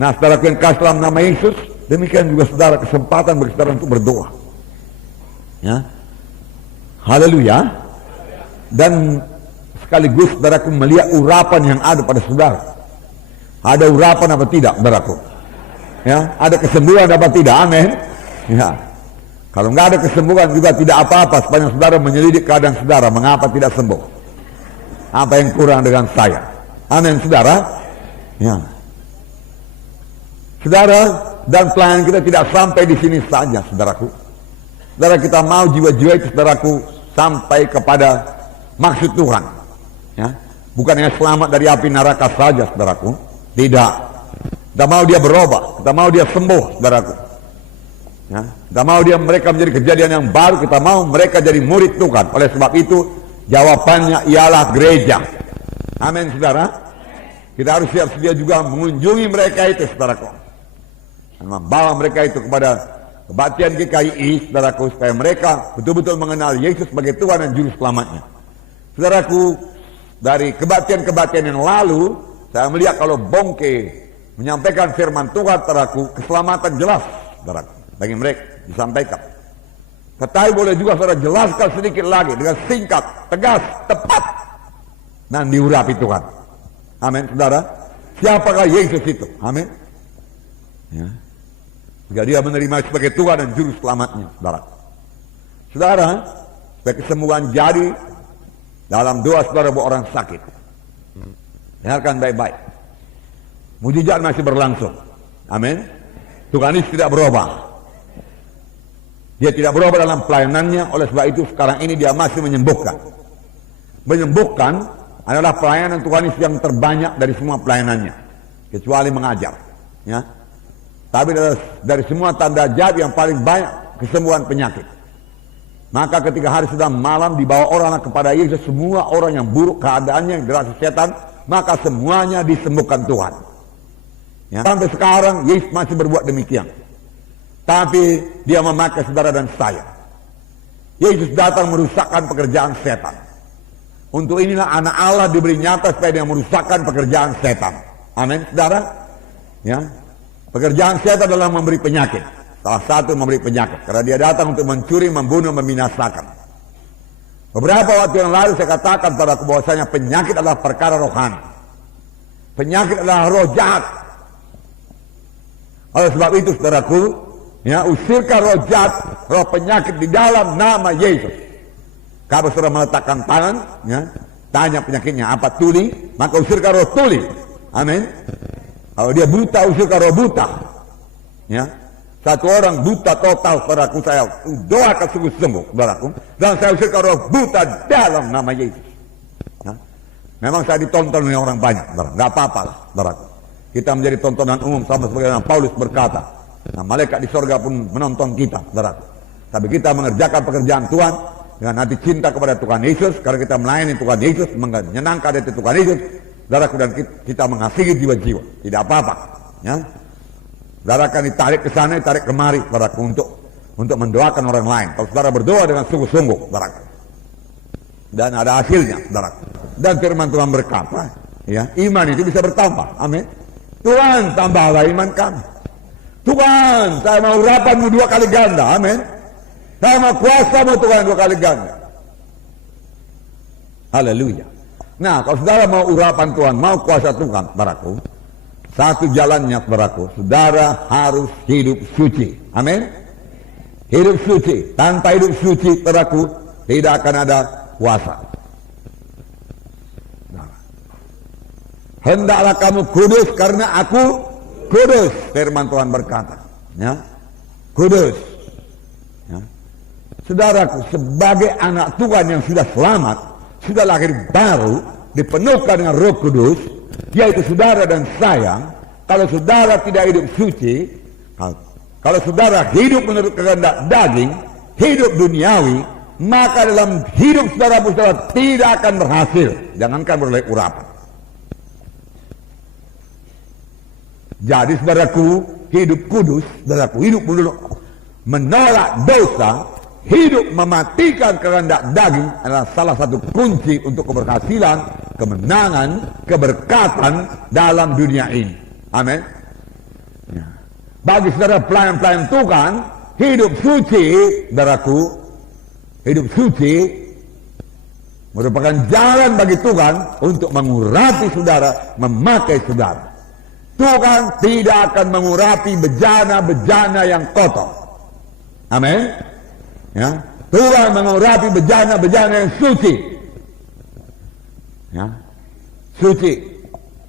Nah, saudaraku yang kasih dalam nama Yesus, demikian juga saudara kesempatan bagi saudara untuk berdoa. Ya, haleluya. Dan sekaligus saudaraku melihat urapan yang ada pada saudara. Ada urapan apa tidak, saudaraku? Ya, ada kesembuhan apa tidak? Amin. Ya. Kalau nggak ada kesembuhan juga tidak apa-apa sepanjang saudara menyelidik keadaan saudara, mengapa tidak sembuh? Apa yang kurang dengan saya? Amin, saudara. Ya. Saudara, dan pelayanan kita tidak sampai di sini saja, saudaraku. Saudara, kita mau jiwa-jiwa itu, saudaraku, sampai kepada maksud Tuhan. Ya. Bukan hanya selamat dari api neraka saja, saudaraku. Tidak. Kita mau dia berubah, kita mau dia sembuh, saudaraku. Ya. Kita mau mereka menjadi kejadian yang baru, kita mau mereka jadi murid Tuhan. Oleh sebab itu, jawabannya ialah gereja. Amin, saudara. Kita harus siap sedia juga mengunjungi mereka itu, saudaraku. Dan membawa mereka itu kepada kebaktian GKI, saudaraku, supaya mereka betul-betul mengenal Yesus sebagai Tuhan dan Juru Selamatnya. Saudaraku, dari kebaktian-kebaktian yang lalu, saya melihat kalau Bongke menyampaikan firman Tuhan, saudaraku, keselamatan jelas, saudaraku, bagi mereka disampaikan. Tetapi boleh juga saudara jelaskan sedikit lagi dengan singkat, tegas, tepat, dan diurapi Tuhan. Amin, saudara. Siapakah Yesus itu? Amin. Ya. Jika dia menerima sebagai Tuhan dan Juru Selamatnya, saudara. Saudara, supaya kesembuhan jadi dalam doa saudara buat orang sakit. Dengarkan baik-baik. Mujizat masih berlangsung. Amin. Tuhan Yesus tidak berubah. Dia tidak berubah dalam pelayanannya. Oleh sebab itu sekarang ini dia masih menyembuhkan. Menyembuhkan adalah pelayanan Tuhan Yesus yang terbanyak dari semua pelayanannya, kecuali mengajar. Ya. Tapi dari semua tanda jadi yang paling banyak kesembuhan penyakit. Maka ketika hari sudah malam dibawa orang kepada Yesus, semua orang yang buruk keadaannya, yang dirasa setan, maka semuanya disembuhkan Tuhan. Ya. Sampai sekarang Yesus masih berbuat demikian. Tapi dia memakai saudara dan saya. Yesus datang merusakkan pekerjaan setan. Untuk inilah anak Allah diberi nyata supaya dia merusakkan pekerjaan setan. Amin, saudara. Ya. Pekerjaan setan adalah memberi penyakit. Salah satu memberi penyakit. Karena dia datang untuk mencuri, membunuh, membinasakan. Beberapa waktu yang lalu saya katakan pada bahwasanya penyakit adalah perkara rohani. Penyakit adalah roh jahat. Oleh sebab itu saudaraku, ya, usirkan roh jahat, roh penyakit di dalam nama Yesus. Kalau saudara meletakkan tangan, ya, tanya penyakitnya apa, tuli, maka usirkan roh tuli. Amin. Kalau dia buta, usirkan roh buta. Ya. Satu orang buta total, saudaraku, saya doakan sungguh sembuh, saudaraku. Dan saya usirkan roh buta dalam nama Yesus. Ya. Memang saya ditonton oleh orang banyak, saudara. Gak apa-apa lah, saudaraku. Kita menjadi tontonan umum sama sebagaimana Paulus berkata. Nah, malaikat di sorga pun menonton kita, saudaraku. Tapi kita mengerjakan pekerjaan Tuhan dengan hati cinta kepada Tuhan Yesus, karena kita melayani Tuhan Yesus, menyenangkan hati Tuhan Yesus, saudaraku, dan kita mengasihi jiwa-jiwa. Tidak apa-apa. Ya. Saudara akan ditarik ke sana, ditarik kemari, saudaraku, untuk mendoakan orang lain. Kalau saudara berdoa dengan sungguh-sungguh, saudaraku, dan ada hasilnya, saudaraku. Dan firman Tuhan berkata, ya, iman itu bisa bertambah. Amin. Tuhan, tambahlah iman kami. Tuhan, saya mau urapanmu 2 kali ganda. Amin. Saya mau kuasamu Tuhan 2 kali ganda. Haleluya. Nah, kalau saudara mau urapan Tuhan, mau kuasa Tuhan, saudaraku, satu jalannya, saudaraku, saudara harus hidup suci. Amin. Hidup suci. Tanpa hidup suci, saudaraku, tidak akan ada kuasa. Hendaklah kamu kudus karena aku kudus, firman Tuhan berkata. Ya, kudus. Ya. Saudaraku, sebagai anak Tuhan yang sudah selamat, sudah lahir baru, dipenuhkan dengan Roh Kudus, yaitu saudara dan saya. Kalau saudara tidak hidup suci, kalau saudara hidup menurut kehendak daging, hidup duniawi, maka dalam hidup saudara tidak akan berhasil. Jangankan beroleh urapan. Jadi saudaraku, hidup kudus, saudaraku, hidup menolak dosa, hidup mematikan kehendak daging adalah salah satu kunci untuk keberhasilan, kemenangan, keberkatan dalam dunia ini. Amin. Bagi saudara pelayan-pelayan Tuhan, hidup suci, saudaraku, hidup suci merupakan jalan bagi Tuhan untuk mengurapi saudara, memakai saudara. Tuhan tidak akan mengurapi bejana-bejana yang kotor. Amin. Ya, Tuhan mengurapi bejana-bejana yang suci. Ya, suci.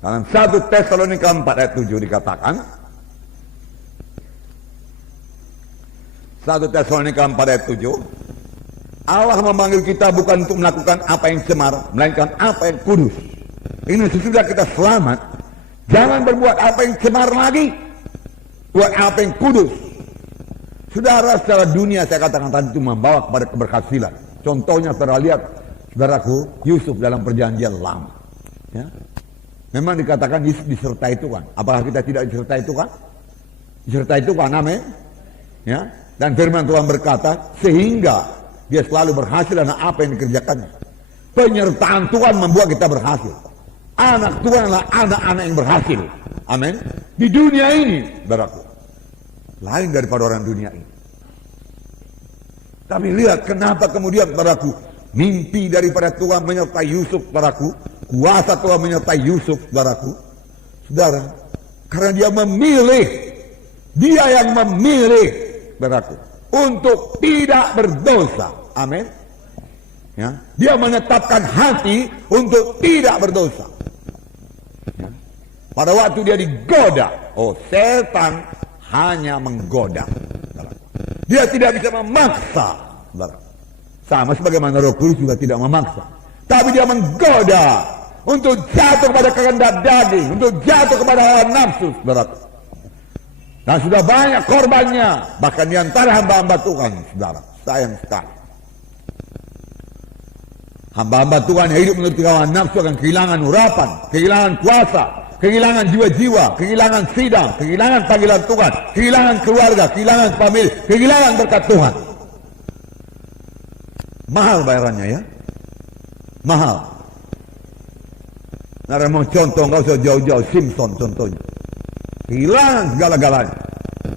Dalam 1 Tesalonika 4 ayat 7 dikatakan, 1 Tesalonika 4 ayat 7, Allah memanggil kita bukan untuk melakukan apa yang cemar, melainkan apa yang kudus. Ini sesudah kita selamat, jangan berbuat apa yang cemar lagi, buat apa yang kudus. Saudara, secara dunia saya katakan tadi itu membawa kepada keberhasilan. Contohnya saudara lihat, saudaraku, Yusuf dalam perjanjian lama. Ya. Memang dikatakan Yusuf disertai Tuhan. Apakah kita tidak disertai Tuhan? Disertai Tuhan, amin. Ya. Dan firman Tuhan berkata, sehingga dia selalu berhasil dalam apa yang dikerjakannya. Penyertaan Tuhan membuat kita berhasil. Anak Tuhan adalah anak-anak yang berhasil. Amin. Di dunia ini, saudaraku, lain daripada orang dunia ini. Tapi lihat kenapa kemudian, saudaraku, mimpi daripada Tuhan menyertai Yusuf, saudaraku, kuasa Tuhan menyertai Yusuf, saudaraku, saudara, karena dia memilih, dia yang memilih, saudaraku, untuk tidak berdosa. Amin. Ya, dia menetapkan hati untuk tidak berdosa. Ya. Pada waktu dia digoda, oh, setan hanya menggoda. Dia tidak bisa memaksa. Sama sebagaimana Roh Kudus juga tidak memaksa. Tapi dia menggoda untuk jatuh kepada kehendak daging, untuk jatuh kepada hawa nafsu, saudara. Dan sudah banyak korbannya, bahkan di antara hamba-hamba Tuhan, saudara. Sayang sekali. Hamba-hamba Tuhan yang hidup menurut hawa nafsu akan kehilangan urapan, kehilangan kuasa, kehilangan jiwa-jiwa, kehilangan sidang, kehilangan panggilan Tuhan, kehilangan keluarga, kehilangan famili, kehilangan berkat Tuhan. Mahal bayarannya ya. Mahal. Nara mau contoh, nggak usah jauh-jauh, Simpson contohnya. Kehilangan segala-galanya.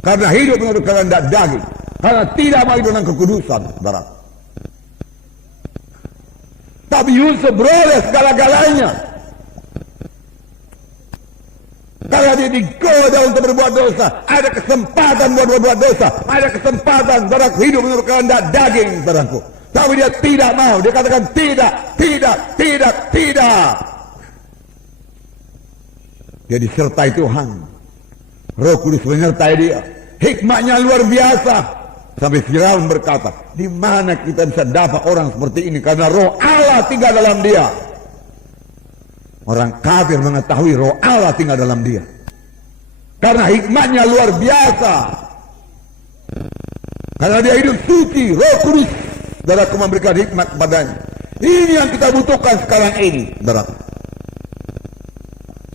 Karena hidup menurut kehendak daging. Karena tidak mau hidup dengan kekudusan, saudara. Tapi Yusuf beroleh segala-galanya. Kalau dia digoda untuk berbuat dosa, ada kesempatan buat berbuat dosa, ada kesempatan saudaraku hidup menurut kehendak daging, saudaraku. Tapi dia tidak mau, dia katakan tidak, tidak, tidak, tidak. Dia disertai Tuhan. Roh Kudus menyertai dia. Hikmatnya luar biasa. Sampai Firaun berkata, di mana kita bisa dapat orang seperti ini? Karena Roh Allah tinggal dalam dia. Orang kafir mengetahui Roh Allah tinggal dalam dia. Karena hikmatnya luar biasa. Karena dia hidup suci, Roh Kudus, saudaraku, memberikan hikmat kepadanya. Ini yang kita butuhkan sekarang ini, saudara.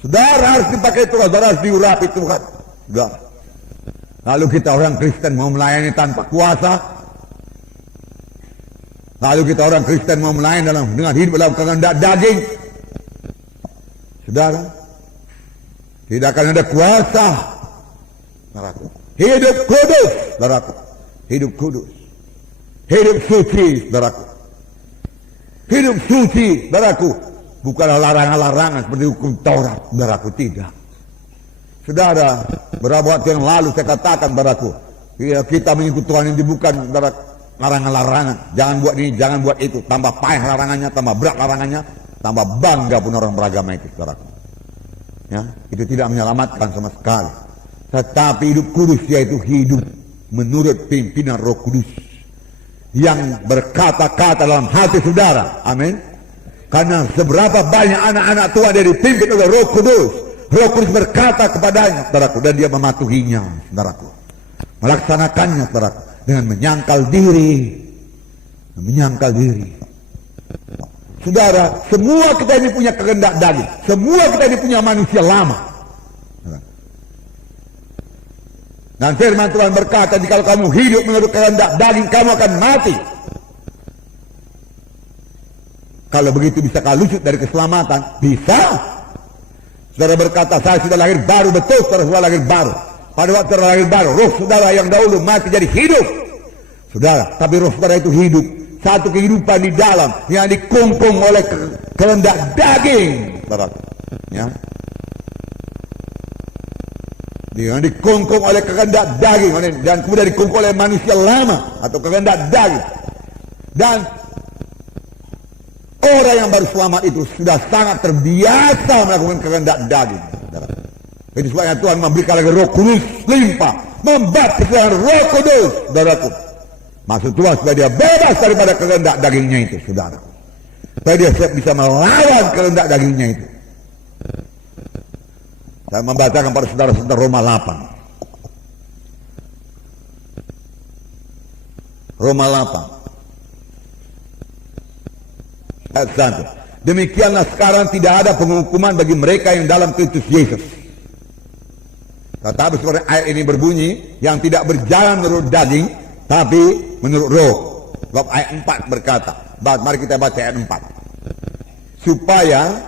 Saudara harus dipakai Tuhan, saudara harus diurapi Tuhan. Saudara. Lalu kita orang Kristen mau melayani tanpa kuasa. Lalu kita orang Kristen mau melayani dengan hidup dalam kehendak daging. Saudara, tidak akan ada kuasa. Saudaraku. Hidup kudus, saudaraku. Hidup kudus. Hidup suci, saudaraku. Hidup suci, saudaraku. Bukanlah larangan-larangan seperti hukum Taurat, saudaraku, tidak. Saudara, beberapa waktu yang lalu saya katakan, saudaraku, ya, kita mengikut Tuhan ini bukan larangan-larangan. Jangan buat ini, jangan buat itu. Tambah payah larangannya, tambah berat larangannya, tambah bangga pun orang beragama itu, saudaraku. Ya, itu tidak menyelamatkan sama sekali. Tetapi hidup kudus, yaitu hidup menurut pimpinan Roh Kudus yang berkata-kata dalam hati saudara. Amin. Karena seberapa banyak anak-anak Tuhan yang dipimpin oleh Roh Kudus, Roh Kudus berkata kepadanya, saudaraku, dan dia mematuhinya, saudaraku, melaksanakannya, saudaraku, dengan menyangkal diri, menyangkal diri. Saudara, semua kita ini punya kehendak daging, semua kita ini punya manusia lama. Dan firman Tuhan berkata, jika kamu hidup menurut kehendak daging, kamu akan mati. Kalau begitu bisakah lusut dari keselamatan? Bisa. Saudara berkata, saya sudah lahir baru, betul, saudara sudah lahir baru. Pada waktu lahir baru, roh saudara yang dahulu mati jadi hidup. Saudara, tapi roh saudara itu hidup. Satu kehidupan di dalam yang dikungkung oleh kehendak daging. Saudara. Ya. Yang dikungkung oleh kehendak daging. Dan kemudian dikungkung oleh manusia lama atau kehendak daging. Dan orang yang baru selamat itu sudah sangat terbiasa melakukan kehendak daging. Itu sebabnya Tuhan memberikan lagi Roh Kudus limpah, membaptis dengan Roh Kudus, saudaraku. Maksud Tuhan supaya dia bebas daripada kehendak dagingnya itu, saudara. Supaya dia bisa melawan kehendak dagingnya itu. Saya membacakan pada saudara-saudara Roma 8. Roma 8. Ayat 1. Demikianlah sekarang tidak ada penghukuman bagi mereka yang dalam Kristus Yesus. Tetapi seperti ayat ini berbunyi, yang tidak berjalan menurut daging, tapi menurut roh. Sebab ayat 4 berkata, mari kita baca ayat 4. Supaya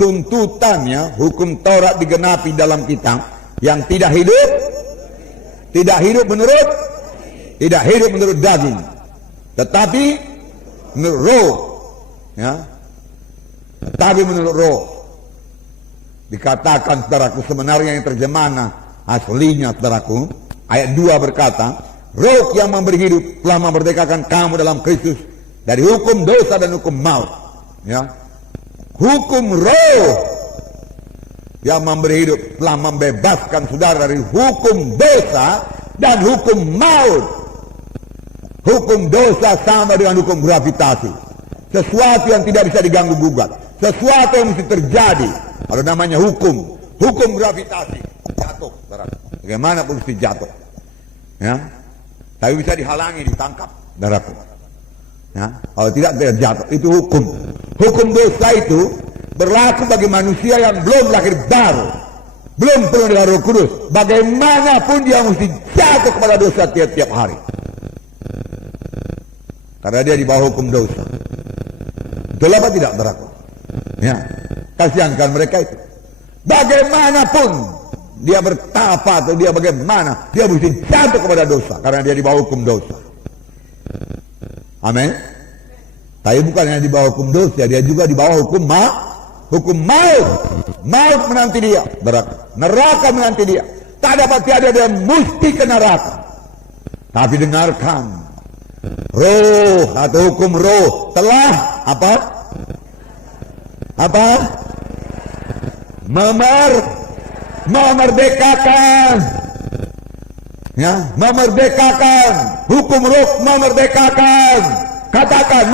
tuntutannya, hukum Taurat digenapi dalam kita, yang tidak hidup menurut daging, tetapi menurut roh. Ya. Tetapi menurut roh. Dikatakan, saudaraku, sebenarnya yang terjemahan aslinya, saudaraku, ayat 2 berkata, roh yang memberi hidup telah memerdekakan kamu dalam Kristus dari hukum dosa dan hukum maut. Ya. Hukum roh yang memberi hidup telah membebaskan saudara dari hukum dosa dan hukum maut. Hukum dosa sama dengan hukum gravitasi. Sesuatu yang tidak bisa diganggu gugat. Sesuatu yang mesti terjadi. Ada namanya hukum gravitasi, jatuh, saudara. Bagaimana pun mesti jatuh, ya. Tapi bisa dihalangi, ditangkap, saudaraku. Ya, kalau tidak dia jatuh. Itu hukum. Hukum dosa itu berlaku bagi manusia yang belum lahir baru, belum penuh dengan Roh Kudus. Bagaimanapun dia mesti jatuh kepada dosa tiap-tiap hari, karena dia di bawah hukum dosa. Betul apa tidak, saudaraku? Ya. Kasihankan mereka itu. Bagaimanapun dia bertapa atau dia bagaimana, dia mesti jatuh kepada dosa karena dia di bawah hukum dosa. Amin. Tapi bukan hanya di bawah hukum dosa, dia juga di bawah hukum maut. Maut menanti dia, neraka menanti dia. Tak dapat tiada, dia mesti ke neraka. Tapi dengarkan, roh atau hukum roh telah apa? Memerdekakan, ya, memerdekakan. Hukum roh memerdekakan. Katakan,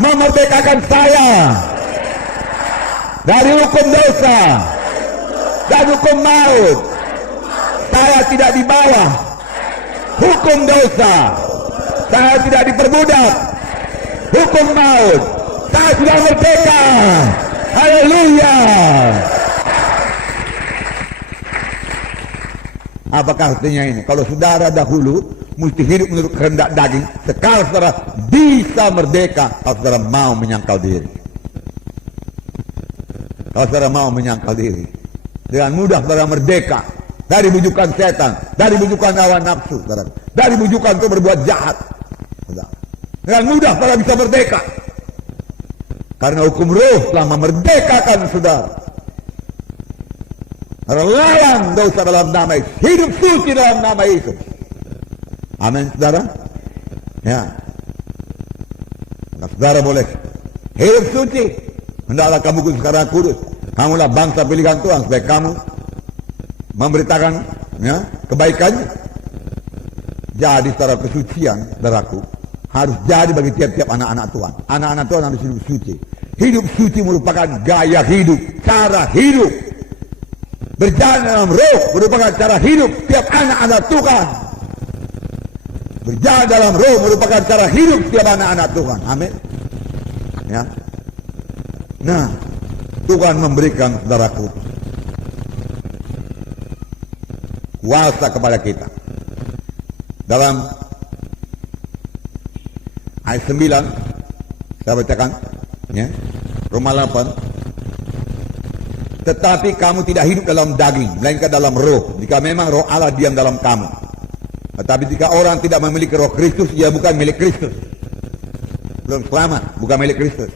memerdekakan saya dari hukum dosa dan hukum maut. Saya tidak di bawah hukum dosa, saya tidak diperbudak hukum maut. Saya sudah merdeka. Haleluya. Apakah artinya ini? Kalau saudara dahulu mesti hidup menurut kehendak daging, sekarang saudara bisa merdeka kalau saudara mau menyangkal diri. Kalau saudara mau menyangkal diri, dengan mudah saudara merdeka dari bujukan setan, dari bujukan hawa nafsu, saudara, dari bujukan untuk berbuat jahat. Saudara. Dengan mudah saudara bisa merdeka. Karena hukum roh telah memerdekakan saudara. Lawan dosa dalam nama Yesus. Hidup suci dalam nama Yesus. Amin, saudara. Ya. Maka saudara boleh hidup suci. Hendaklah kamu kudus karena kudus. Kamulah bangsa pilihan Tuhan supaya kamu memberitakan, ya, kebaikannya. Jadi saudara, kesucian, saudaraku, harus jadi bagi tiap-tiap anak-anak Tuhan. Anak-anak Tuhan harus hidup suci. Hidup suci merupakan gaya hidup, cara hidup. Berjalan dalam roh merupakan cara hidup tiap anak-anak Tuhan. Berjalan dalam roh merupakan cara hidup tiap anak-anak Tuhan. Amin. Ya. Nah, Tuhan memberikan, saudaraku, kuasa kepada kita. Dalam ayat 9 saya bacakan, ya, Roma 8. Tetapi kamu tidak hidup dalam daging, melainkan dalam roh. Jika memang roh Allah diam dalam kamu. Tetapi jika orang tidak memiliki roh Kristus, ia bukan milik Kristus. Belum selamat, bukan milik Kristus.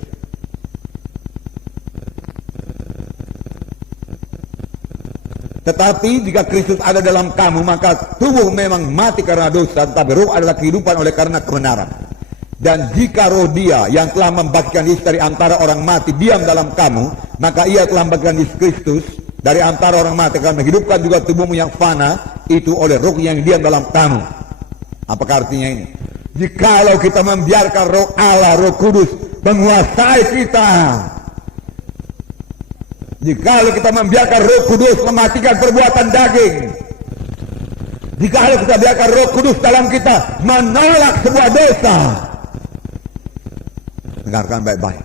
Tetapi jika Kristus ada dalam kamu, maka tubuh memang mati karena dosa, tetapi roh adalah kehidupan oleh karena kebenaran. Dan jika roh Dia yang telah membangkitkan Yesus dari antara orang mati diam dalam kamu, maka Ia telah membangkitkan Yesus Kristus dari antara orang mati, akan menghidupkan juga tubuhmu yang fana itu oleh roh yang diam dalam kamu. Apakah artinya ini? Jikalau kita membiarkan roh Allah, roh kudus menguasai kita, jikalau kita membiarkan roh kudus mematikan perbuatan daging, jikalau kita biarkan roh kudus dalam kita menolak sebuah dosa, dengarkan baik-baik,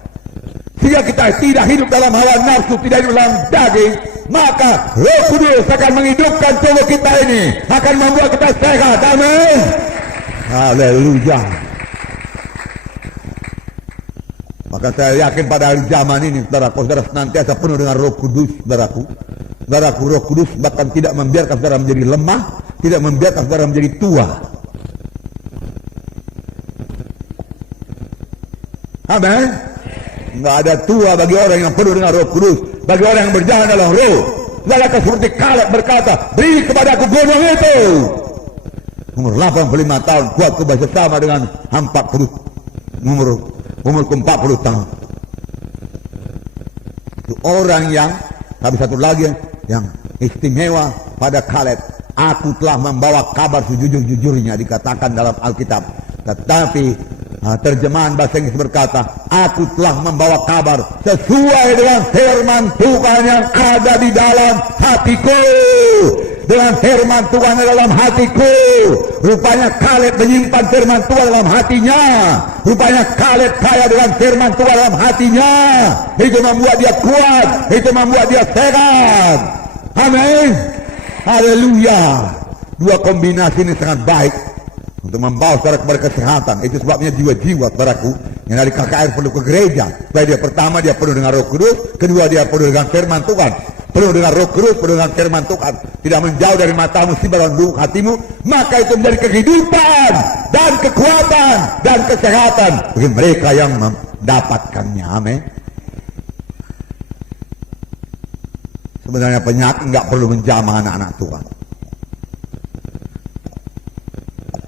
sehingga kita tidak hidup dalam hawa nafsu, tidak hidup dalam daging, maka roh kudus akan menghidupkan tubuh kita ini, akan membuat kita sehat. Amin. Haleluya. Maka saya yakin pada hari zaman ini, saudara senantiasa penuh dengan roh kudus, saudaraku, roh kudus bahkan tidak membiarkan saudara menjadi lemah, tidak membiarkan saudara menjadi tua. Amin. Enggak ada tua bagi orang yang penuh dengan roh kudus, bagi orang yang berjalan dalam roh. Saudara seperti Kaleb berkata, beri kepadaku gunung itu. Umur 85 tahun, kuatku bersama dengan 40 umurku 40 tahun. Itu orang yang, tapi satu lagi yang istimewa pada Kaleb, aku telah membawa kabar sejujur-jujurnya, dikatakan dalam Alkitab. Tetapi terjemahan bahasa Inggris berkata, aku telah membawa kabar sesuai dengan firman Tuhan yang ada di dalam hatiku. Dengan firman Tuhan dalam hatiku. Rupanya Kaleb menyimpan firman Tuhan dalam hatinya. Rupanya Kaleb kaya dengan firman Tuhan dalam hatinya. Itu membuat dia kuat, itu membuat dia sehat. Amin. Haleluya. Dua kombinasi ini sangat baik untuk membawa saudara kepada kesehatan. Itu sebabnya jiwa-jiwa saudaraku yang dari KKR perlu ke gereja. Supaya dia pertama dia penuh dengan roh kudus, kedua dia penuh dengan firman Tuhan. Penuh dengan roh kudus, penuh dengan firman Tuhan, tidak menjauh dari matamu, musibah dalam lubuk hatimu, maka itu menjadi kehidupan dan kekuatan dan kesehatan bagi mereka yang mendapatkannya. Amin. Sebenarnya penyakit nggak perlu menjamah anak-anak Tuhan.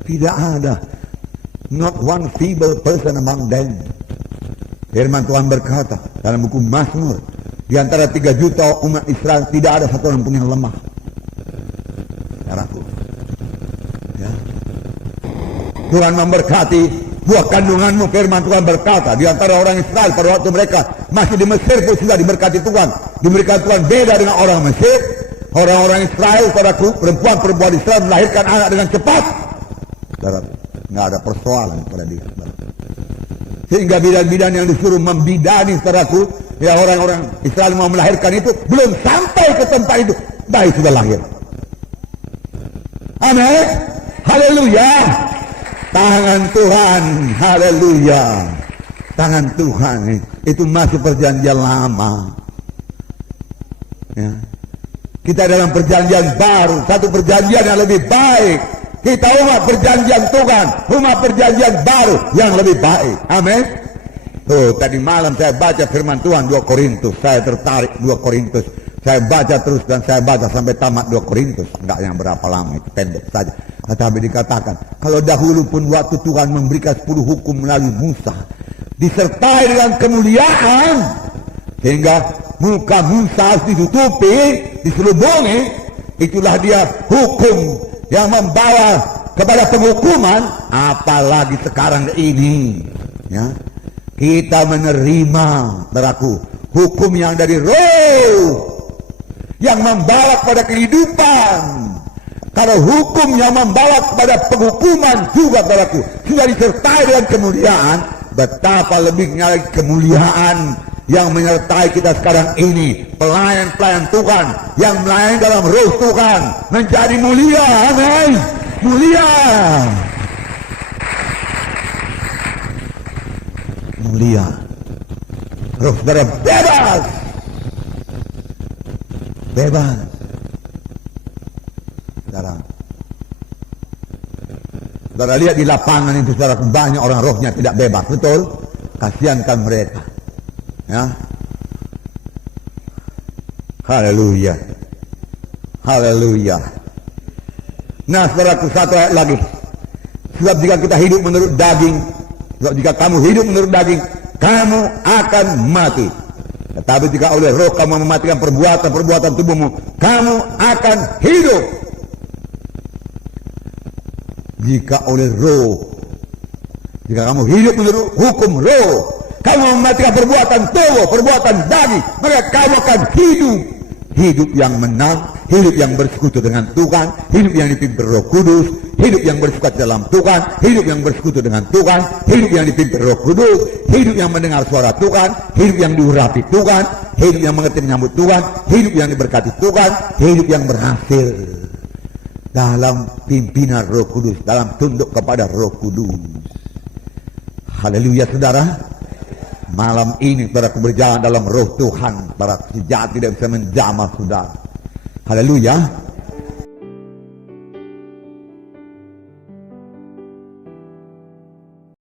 Tidak ada, not one feeble person among them. Firman Tuhan berkata dalam buku Mazmur, di antara 3 juta umat Israel tidak ada satu orang pun yang lemah. Saudaraku, ya. Tuhan memberkati buah kandunganmu. Firman Tuhan berkata, di antara orang Israel pada waktu mereka masih di Mesir pun sudah diberkati Tuhan. Diberikan Tuhan beda dengan orang Mesir. Orang-orang Israel, saudaraku, perempuan-perempuan Israel melahirkan anak dengan cepat. Saudaraku, nggak ada persoalan pada dia. Sehingga bidan-bidan yang disuruh membidani, saudaraku, ya orang-orang Israel mau melahirkan itu, belum sampai ke tempat itu, bayi sudah lahir. Amin. Haleluya. Tangan Tuhan, haleluya. Tangan Tuhan itu masuk perjanjian lama. Ya. Kita dalam perjanjian baru, satu perjanjian yang lebih baik. Kita umat perjanjian Tuhan, umat perjanjian baru yang lebih baik. Amin. Tuh, tadi malam saya baca firman Tuhan 2 Korintus. Saya tertarik 2 Korintus. Saya baca terus dan saya baca sampai tamat 2 Korintus. Enggak yang berapa lama, itu pendek saja. Tetapi dikatakan, kalau dahulu pun waktu Tuhan memberikan 10 hukum melalui Musa, disertai dengan kemuliaan, sehingga muka Musa harus ditutupi, diselubungi, itulah dia hukum yang membawa kepada penghukuman. Apalagi sekarang ini, ya, kita menerima, saudaraku, hukum yang dari roh yang membawa kepada kehidupan. Kalau hukum yang membawa kepada penghukuman juga, saudaraku, sudah disertai dengan kemuliaan, betapa lebihnya lagi kemuliaan yang menyertai kita sekarang ini. Pelayan-pelayan Tuhan yang melayani dalam roh Tuhan menjadi mulia. Amin. Mulia. Mulia. Roh saudara bebas. bebas. Saudara lihat di lapangan itu, saudara, banyak orang rohnya tidak bebas, betul? Kasihankan mereka. Ya. Haleluya. Haleluya. Nah, saudaraku, satu ayat lagi. Sebab jika kita hidup menurut daging, sebab jika kamu hidup menurut daging, kamu akan mati. Tetapi jika oleh roh kamu mematikan perbuatan tubuhmu, kamu akan hidup. Jika oleh roh, jika kamu hidup menurut hukum roh, kamu mematikan perbuatan tubuh, perbuatan daging, maka kamu akan hidup. Hidup yang menang, hidup yang bersekutu dengan Tuhan, hidup yang dipimpin Roh Kudus, hidup yang bersuka dalam Tuhan, hidup yang bersekutu dengan Tuhan, hidup yang dipimpin Roh Kudus, hidup yang mendengar suara Tuhan, hidup yang diurapi Tuhan, hidup yang mengerti menyambut Tuhan, hidup yang diberkati Tuhan, hidup yang berhasil dalam pimpinan Roh Kudus, dalam tunduk kepada Roh Kudus. Haleluya, saudara. Malam ini saudara berjalan dalam roh Tuhan, para sejati tidak bisa menjamah saudara. Haleluya.